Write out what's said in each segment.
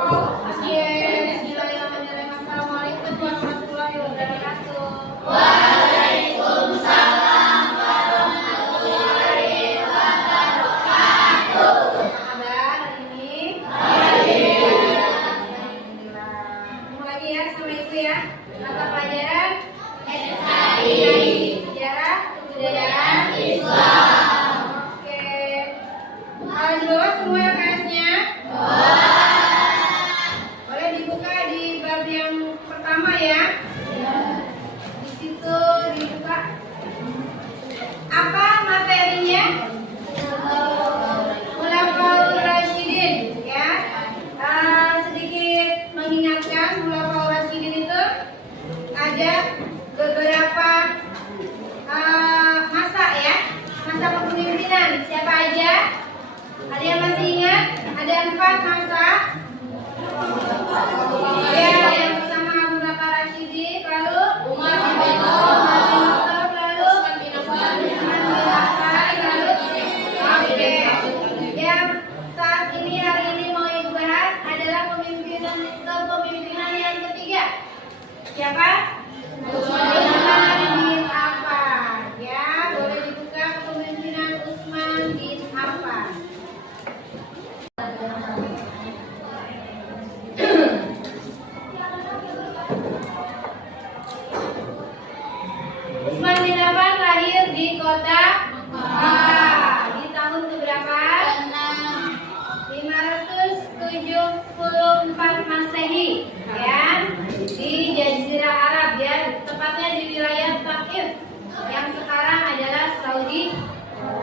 Oke, bismillahirrahmanirrahim. Assalamualaikum warahmatullahi wabarakatuh. Waalaikumsalam warahmatullahi wabarakatuh. Apa kabar hari ini? Baik. Alhamdulillah. Ketemu lagi ya sama Ibu ya. Mata pelajaran SKI Sejarah Kebudayaan Islam. Oke. Di bawah semua LKS-nya? Boleh dibuka di bab yang pertama ya. Di situ dibuka. Apa materinya? Khulafaur Rasyidin ya. Sedikit mengingatkan Khulafaur Rasyidin itu ada beberapa masa ya, masa kepemimpinan. Siapa aja? Ada yang masih ingat? Ada 4 masa. Ya, yang pertama Abu Bakar Rasyidi, lalu Umar bin Umar bin Khattab, Khattab, lalu Utsman bin Utsman bin Affan, lalu oke. Yang saat ini hari ini mau Ibu bahas adalah kepemimpinan yang ketiga. Siapa? Utsman bin Affan. Ya, boleh dibuka kepemimpinan Utsman bin Affan. Utsman bin Affan lahir di kota Makkah di tahun keberapa? 574 Masehi ya, di Jazirah Arab ya, tepatnya di wilayah Taif yang sekarang adalah Saudi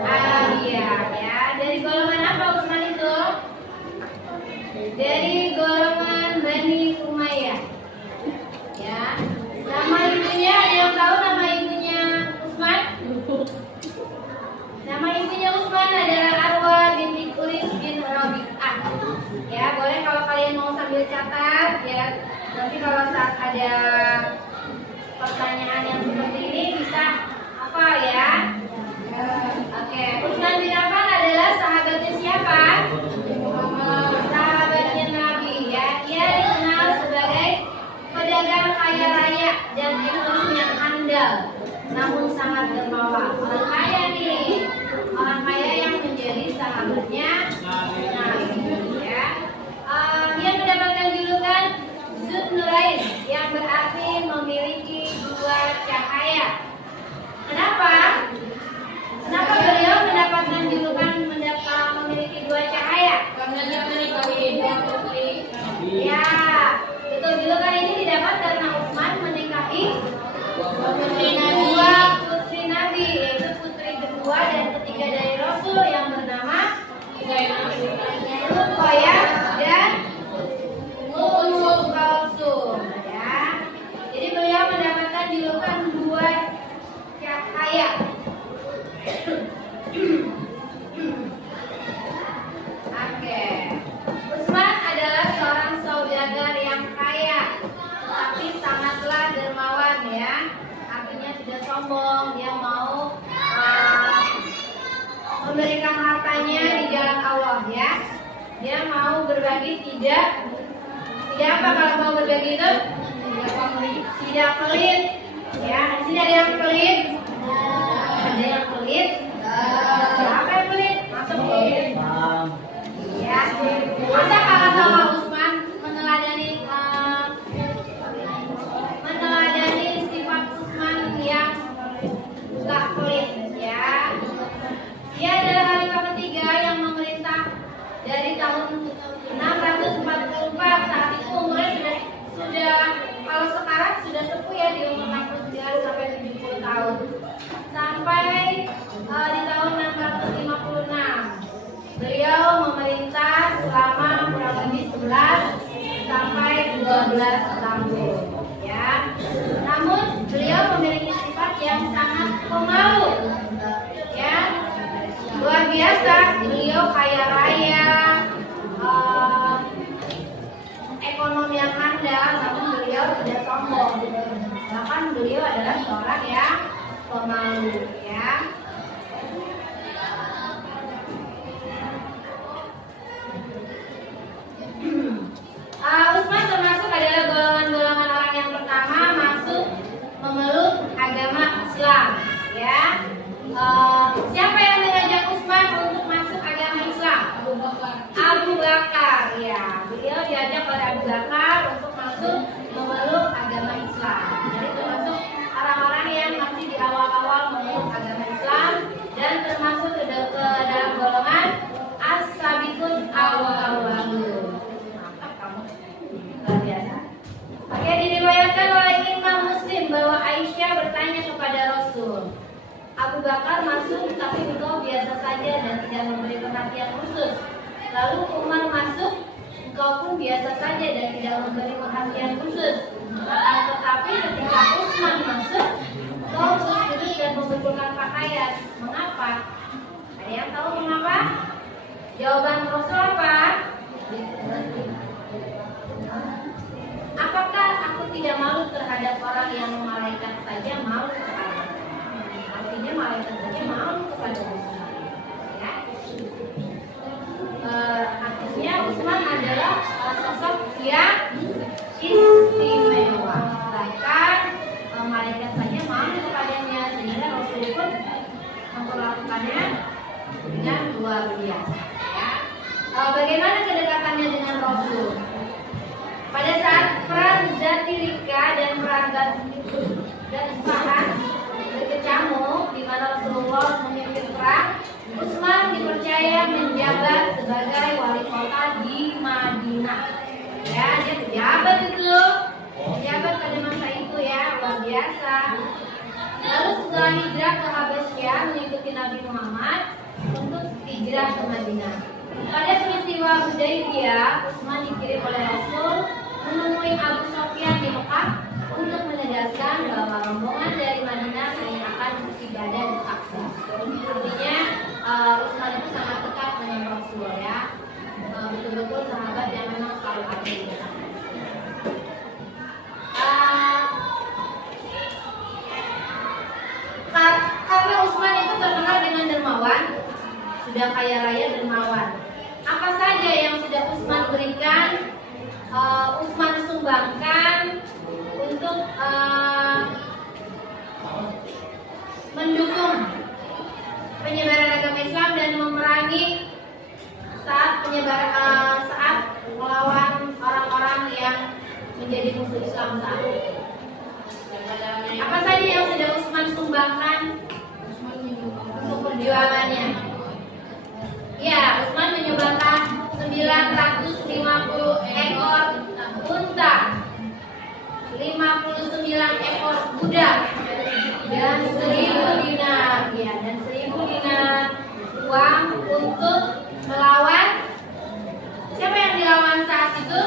Arabia ya. Dari golongan apa Utsman itu? Dari golongan Bani Umayyah ya. Nama ibunya, ada yang tahu nama ibunya Utsman? Nama ibunya Utsman adalah Arwa binti Quris bin Rabi'ah. Ya, boleh kalau kalian mau sambil catat ya. Nanti kalau saat ada pertanyaan yang seperti ini bisa hafal ya. Oke, Utsman bin Affan adalah sahabatnya siapa? Sahabatnya Nabi ya. Ia dikenal sebagai pedagang kaya raya dan ekonomi yang handal, namun sangat dermawan. Orang kaya nih, orang kaya yang menjadi sahabatnya Nabi ya. Dia mendapatkan julukan Zunnurain yang berarti memiliki 2 cahaya. Kenapa? Kenapa beliau mendapatkan julukan memiliki 2 cahaya? Karena dia menikahi 2 putri. Ya, betul, julukan ini didapat karena Utsman menikahi 2 putri Nabi, yaitu putri kedua dan ketiga dari Rasul yang bernama Ruqayyah dan Ummu Kalsum ya. Jadi beliau mendapatkan julukan 2 cahaya. Oke. Utsman adalah seorang saudagar yang kaya, tapi sangatlah dermawan ya. Artinya tidak sombong, dia mau memberikan hartanya di jalan Allah ya. Dia mau berbagi, tidak apa kalau mau berbagi itu? Tidak pelit ya. Di sini ada yang pelit? Ada yang pelit? Siapa yang pelit? Masuk pelit ya. Masa kakak sama Utsman meneladani sifat Utsman yang gak pelit ya. Dia adalah khalifah ketiga yang memerintah dari tahun 644. Saat itu umurnya sudah kalau sekarang sudah sepuh ya, di umur 69 sampai 70 tahun. Sampai di tahun 656 beliau memerintah selama kurang lebih 11 sampai 12 tahun ya. Namun beliau memiliki sifat yang sangat pemalu ya. Luar biasa, beliau kaya raya, ekonomi yang handal, namun beliau tidak sombong. Bahkan beliau adalah seorang yang pemalu ya. Bakar untuk masuk memeluk agama Islam. Jadi termasuk orang-orang yang masih di awal-awal memeluk agama Islam dan termasuk ke dalam golongan as-sabiqun awal-awalun. Mantap kamu, luar biasa. Oke, diriwayatkan oleh Imam Muslim bahwa Aisyah bertanya kepada Rasul, Abu Bakar masuk tapi engkau biasa saja dan tidak memberi perhatian khusus. Lalu Umar masuk, engkau pun biasa saja dan tidak memberi perhatian khusus. Tetapi ketika Utsman masuk, engkau terus duduk dan membetulkan pakaian. Mengapa? Ada yang tahu mengapa? Jawaban Rasul apa? Apakah aku tidak malu terhadap orang yang malaikat saja malu kepada? Artinya malaikat saja malu kepada Utsman. Ya. Artinya Utsman adalah sosok yang istimewa. Bahkan malaikat saja malu kepadanya, sehingga Rasul pun memperlakukannya dengan luar biasa. Ya. Bagaimana kedekatannya dengan Rasul? Pada saat perang Zatirika dan perang dan Isfahan berkecamuk, di mana Rasulullah memimpin perang, Utsman dipercaya menjabat sebagai wali kota di Madinah. Ya, dia pejabat itu, pejabat pada masa itu ya, luar biasa. Lalu setelah hijrah ke Habasyah mengikuti Nabi Muhammad untuk hijrah ke Madinah. Pada peristiwa Hudaybiyah, Utsman dikirim oleh Rasul menemui Abu Sufyan di Mekah untuk menegaskan bahwa rombongan dari Madinah hanya akan beribadah di Aqsa. Artinya Utsman itu sangat dekat dengan Rasul ya, betul-betul sahabat yang memang selalu ada di dekat. Karena Utsman itu terkenal dengan dermawan, sudah kaya raya dermawan. Apa saja yang sudah Utsman berikan, Utsman sumbangkan untuk mendukung penyebaran agama Islam dan memerangi saat melawan orang-orang yang menjadi musuh Islam saat itu. Apa saja yang sudah Utsman sumbangkan untuk perjuangannya? Ya, Utsman menyumbangkan 950 ekor unta, 59 ekor budak, dan 1000 dinar, ya, dan 1000 dinar uang untuk melawan. Siapa yang dilawan saat itu?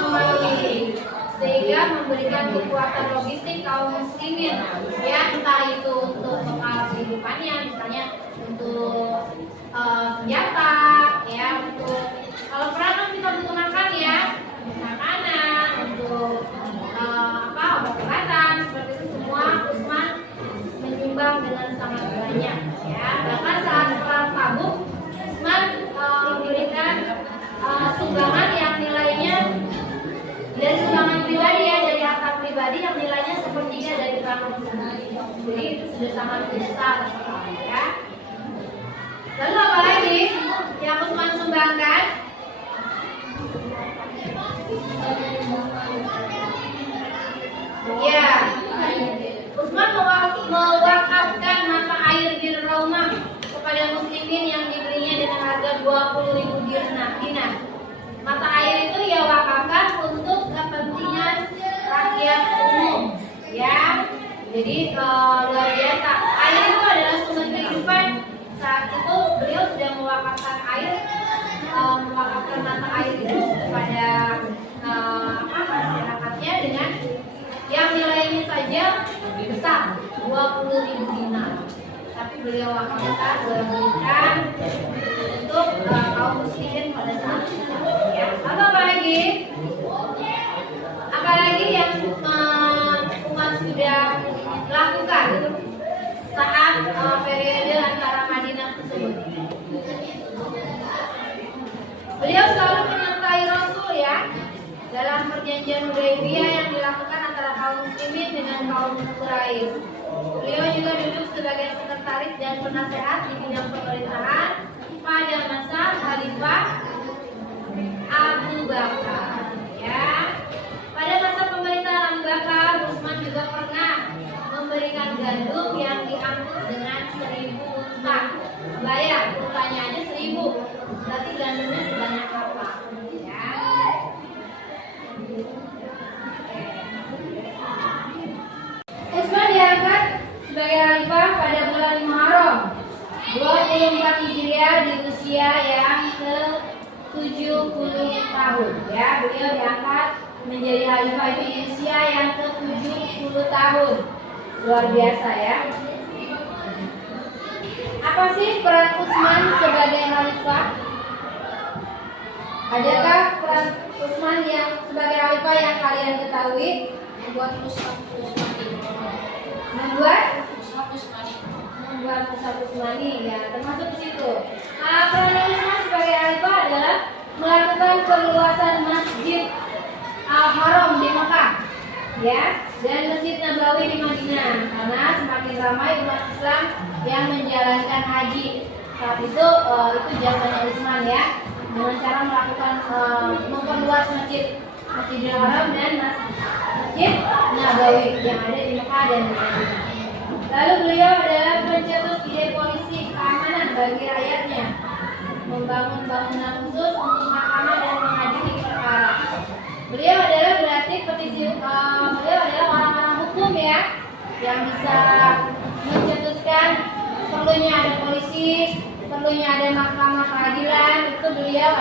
Romawi. Sehingga memberikan kekuatan logistik kaum muslimin, ya, entah itu untuk bekal kehidupannya, misalnya untuk senjata, ya, untuk kalau perang kan kita butuh makan ya, makanan, untuk obat-obatan, seperti itu semua Utsman menyumbang dengan sangat banyak, ya. Bahkan saat perang Tabuk, Utsman memberikan sumbangan yang nilainya dari sumbangan pribadi ya, dari harta pribadi yang nilainya sepertiga dari perang tersebut. Jadi itu sudah sangat besar sekali ya. Lalu apa lagi yang Utsman sumbangkan? Ya, Utsman mewakafkan mata air di Raumah kepada muslimin yang dibelinya dengan harga 20.000 dinar. Mata air itu ia wakafkan untuk kepentingan rakyat umum, ya. Jadi luar biasa. Air itu adalah sumber kehidupan. Saat itu beliau sudah mewakafkan mewakafkan mata air itu kepada masyarakatnya dengan yang nilainya saja besar, 20.000 dinar. Tapi beliau wakafkan, berikan untuk kaum muslimin pada saat itu. Ya. Lalu apa lagi? Apalagi yang umat sudah lakukan saat periode antara Madinah tersebut? Beliau selalu menyertai Rasul ya dalam perjanjian Hudaybiyah yang dilakukan antara kaum muslimin dengan kaum Quraisy. Beliau juga duduk sebagai sekretaris dan penasehat di bidang pemerintahan pada masa Khalifah Abu 24 Hijriah di usia yang ke-70 tahun ya. Beliau diangkat menjadi khalifah itu di usia yang ke-70 tahun. Luar biasa ya. Apa sih peran Utsman sebagai khalifah? Adakah peran Utsman yang sebagai khalifah yang kalian ketahui? Membuat Mus'haf Utsmani. Membuat Mus'haf Utsmani. Mus'haf Utsmani ya, termasuk di situ. Peran Utsman sebagai khalifah adalah melakukan perluasan Masjid Al-Haram di Mekah ya, dan Masjid Nabawi di Madinah, karena semakin ramai umat Islam yang menjalankan haji. Saat itu jasanya Utsman ya, dengan cara melakukan memperluas Masjidil Haram dan Masjid Nabawi yang ada di Mekah dan di Madinah. Lalu beliau adalah pencetus ide polisi keamanan bagi rakyatnya, membangun bangunan khusus untuk mahkamah dan mengadili perkara. Beliau adalah beliau adalah orang-orang hukum ya, yang bisa mencetuskan perlunya ada polisi, perlunya ada mahkamah keadilan. Itu beliau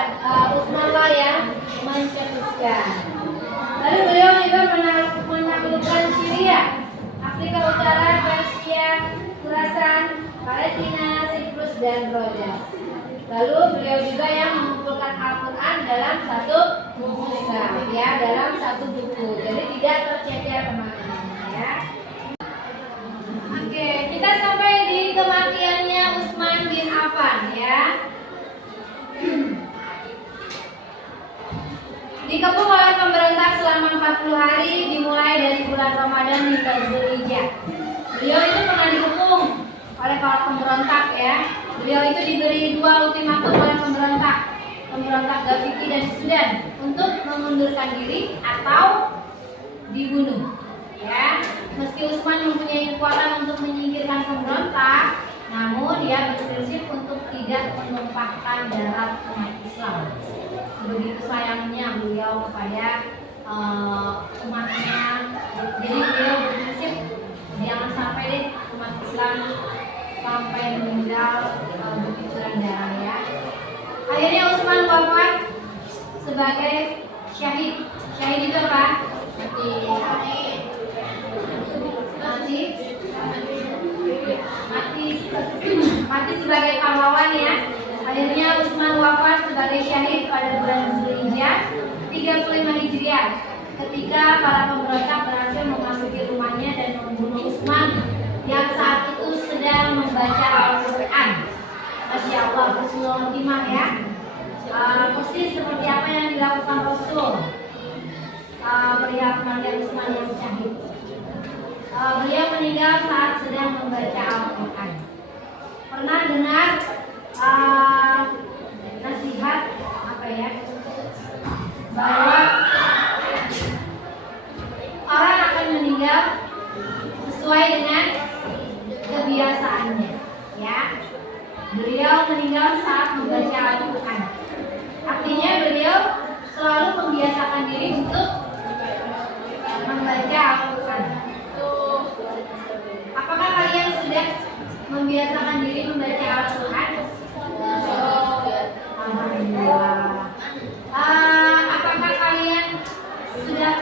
Utsman lah yang mencetuskan. Lalu beliau juga menaklukkan Syria, Afrika Utara, Persia, Khurasan, Palestina, Siprus dan Rhodes. Lalu beliau juga yang mengumpulkan Al-Quran dalam satu mushaf ya, dalam satu buku. Jadi tidak tercecer kemana-mana ya. Oke, kita sampai di kematiannya Utsman bin Affan ya. Dikepung oleh pemberontak selama 40 hari dimulai dari bulan Ramadan hingga Zulhijjah. Beliau itu pernah dikepung oleh para pemberontak ya. Beliau itu diberi 2 ultimatum oleh pemberontak Gafiki dan Sudan untuk mengundurkan diri atau dibunuh. Ya, meski Utsman mempunyai kekuatan untuk menyingkirkan pemberontak, namun dia berprinsip untuk tidak menumpahkan darah umat Islam. Begitu sayangnya beliau kepada umatnya. Jadi beliau berprinsip jangan sampai deh umat Islam sampai meninggal bercucuran darah ya. Akhirnya Utsman wafat sebagai syahid. Syahid itu apa? Mati sebagai pahlawan ya. Akhirnya Utsman wafat sebagai syahid pada bulan Zulhijjah 35 Hijriah ketika para pemberontak berhasil memasuki rumahnya dan membunuh Utsman yang saat itu sedang membaca Al-Quran. Masya Allah, Rasulullah Timah ya. Persis seperti apa yang dilakukan Rasul perihal kematian Utsman yang syahid. Beliau meninggal saat sedang membaca Al-Quran. Pernah dengar nasihat apa ya, bahwa orang akan meninggal sesuai dengan kebiasaannya ya. Beliau meninggal saat membaca Al-Quran. Artinya beliau selalu membiasakan diri untuk membaca Al-Quran. Apakah kalian sudah membiasakan diri membaca Al-Quran? Alhamdulillah. Apakah kalian sudah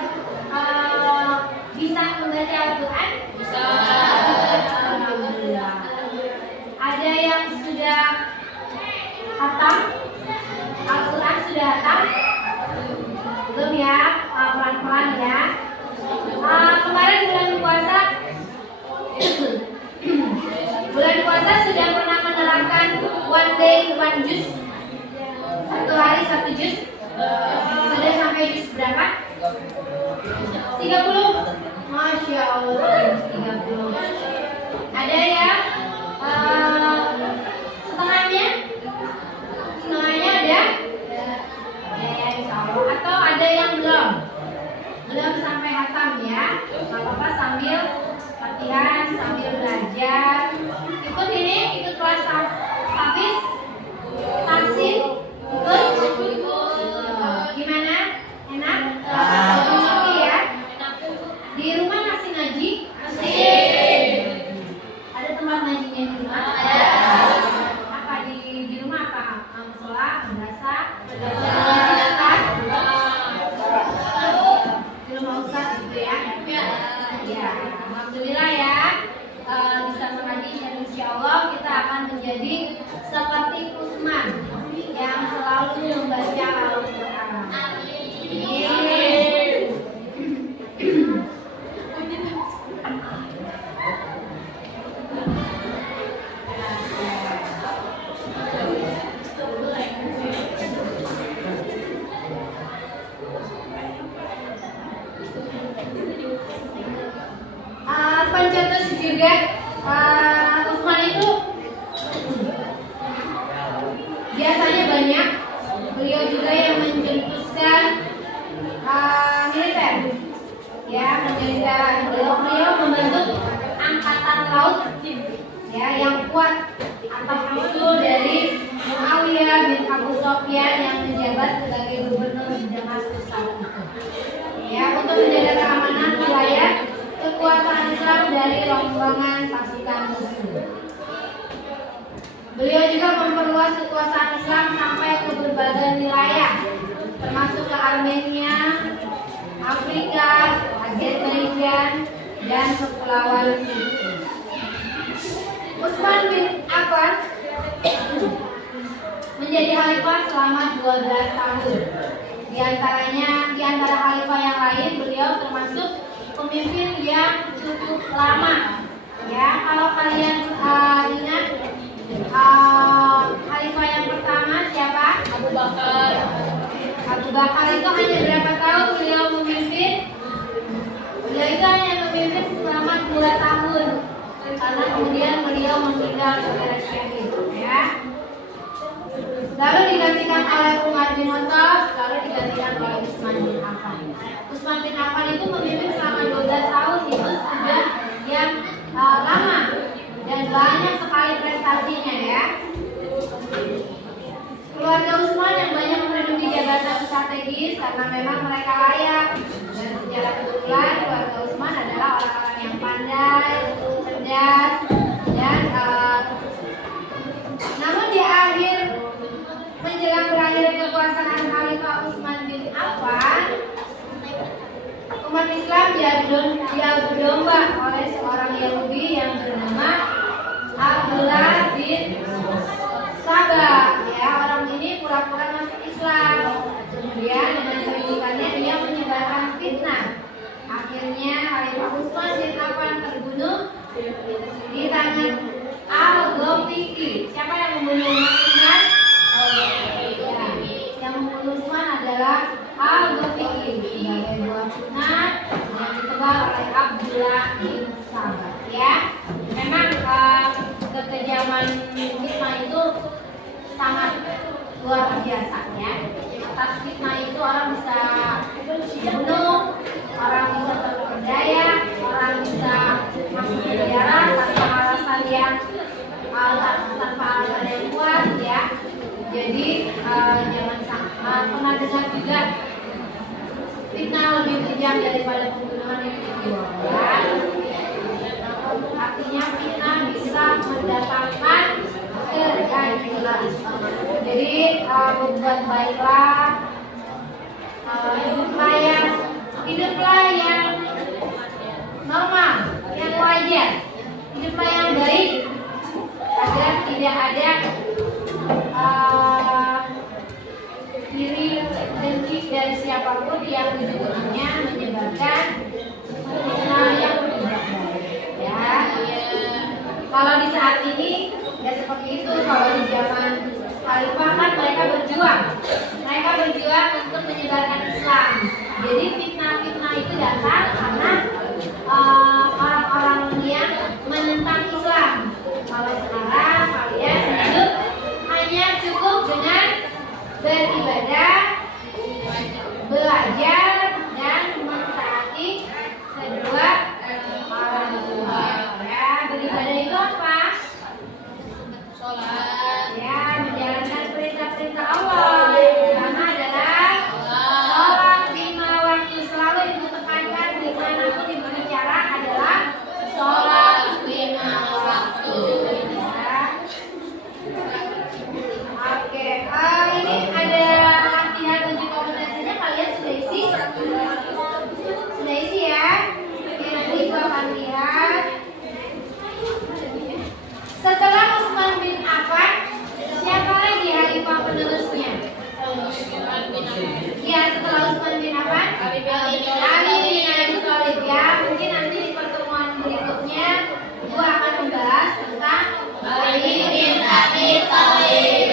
bisa membaca Al-Quran? Bisa. Alhamdulillah. Ada yang sudah hatam Al-Quran? Sudah hatam? Belum ya? Pelan-pelan ya. Kemarin bulan puasa sudah pernah menerapkan one day one juz, 1 hari 1 juz. Sudah sampai juz berapa? 30. Masya Allah, 30. Ada yang setengahnya? Setengahnya ada? Ya, insya Allah. Atau ada yang belum sampai hatam ya. Gak apa-apa, sambil latihan, sambil belajar. Ikut ini, ikut kelas tahfiz, tahsin, ikut. juga Utsman itu biasanya banyak. Beliau juga yang mencetuskan militer, ya, beliau membentuk angkatan laut, ya, yang kuat atas usul dari Muawiyah bin Abu Sufyan yang menjabat sebagai gubernur Damaskus saat itu, ya, untuk menjaga keamanan wilayah kekuasaan Islam dari rombongan pasukan musuh. Beliau juga memperluas kekuasaan Islam sampai ke berbagai wilayah, termasuk ke Armenia, Afrika, Azerbaijan, dan Kepulauan Cyprus. Utsman bin Affan menjadi khalifah selama 12 tahun. Di antara khalifah yang lain, beliau termasuk pemimpin yang cukup lama. Ya, kalau kalian ingat khalifah yang pertama siapa? Abu Bakar. Abu Bakar itu hanya berapa tahun beliau memimpin? Beliau itu hanya memimpin selama 2 tahun. Karena kemudian beliau meninggal secara syahid, ya. Lalu digantikan oleh Umar bin Khattab, lalu digantikan oleh Utsman bin Affan. Utsman bin Affan itu memimpin selama 12 tahun, itu sudah yang lama dan banyak sekali prestasinya, ya. Keluarga Utsman yang banyak menduduki jabatan strategis karena memang mereka layak, dan secara kebetulan keluarga Utsman adalah orang-orang yang pandai, cerdas, dan namun di akhir menjelang berakhir kekuasaan Khalifah Utsman bin Affan, umat Islam diadu domba oleh seorang Yahudi yang bernama Abdullah bin Sabah. Ya, orang ini pura-pura masuk Islam. Kemudian dengan kedudukannya dia menyebarkan fitnah. Akhirnya Khalifah Utsman bin Affan terbunuh di tangan Al-Ghafiqi. Siapa yang membunuh Utsman? Ya, yang membunuh Utsman adalah Al-Ghafiqi sebagai buah fitnah yang ditebar oleh Abdullah bin Sabah. Ya, memang kekejaman fitnah itu sangat luar biasa, ya. Atas fitnah itu orang bisa dibunuh, orang bisa terperdaya, orang bisa masuk ke penjara tanpa alasan yang kuat, ya. Jadi jangan pernah dengar juga fitnah lebih kejam daripada pembunuhan yang dilakukan. Artinya fitnah bisa mendatangkan keadilan. Jadi berbuat baiklah, hiduplah yang normal, yang wajar, hiduplah yang baik, agar tidak ada iri dengki dari siapapun yang ujung-ujungnya menyebarkan fitnah yang tidak baik. Ya, kalau di saat ini ya seperti itu. Kalau di zaman Khalifah kan mereka berjuang untuk menyebarkan Islam. Jadi fitnah-fitnah itu datang karena orang-orang yang menentang Islam. Kalau sekarang kalian hidup hanya cukup dengan beribadah, belajar, dan mentaati kedua orang tua. Ya, beribadah itu apa? Sholat. Ya, menjalankan perintah-perintah Allah. Yang pertama adalah sholat 5 waktu. Selalu ibu tekankan dimanapun ibu bicara adalah sholat 5 waktu. Ya. Oke, ini ada latihan uji kompetensinya. Kalian sudah isi? Sudah isi, ya? Oke, nanti ibu akan lihat. Setelah Utsman bin Affan, siapa lagi khalifah penerusnya? Ya, setelah Utsman bin Affan, Ali bin Abi Thalib. Ya, mungkin nanti di pertemuan berikutnya Ibu akan membahas tentang Ali bin Abi Thalib.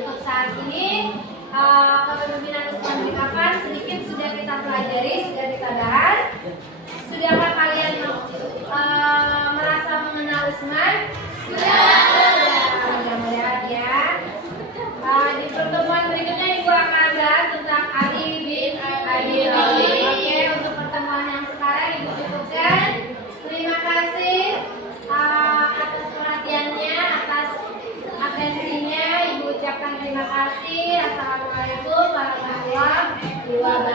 Untuk saat ini kepemimpinan Utsman bin Affan sedikit sudah kita pelajari, sudah kita bahas. Sudahkah kalian merasa Semua? Sudah. Mudah-mudahan ya. Di pertemuan berikutnya Ibu akan bahas tentang Ali bin Abi Thalib. Oke, untuk pertemuan yang sekarang Ibu cukupkan. Terima kasih atas perhatiannya, atas atensinya. Ibu ucapkan terima kasih. Assalamualaikum warahmatullahi wabarakatuh.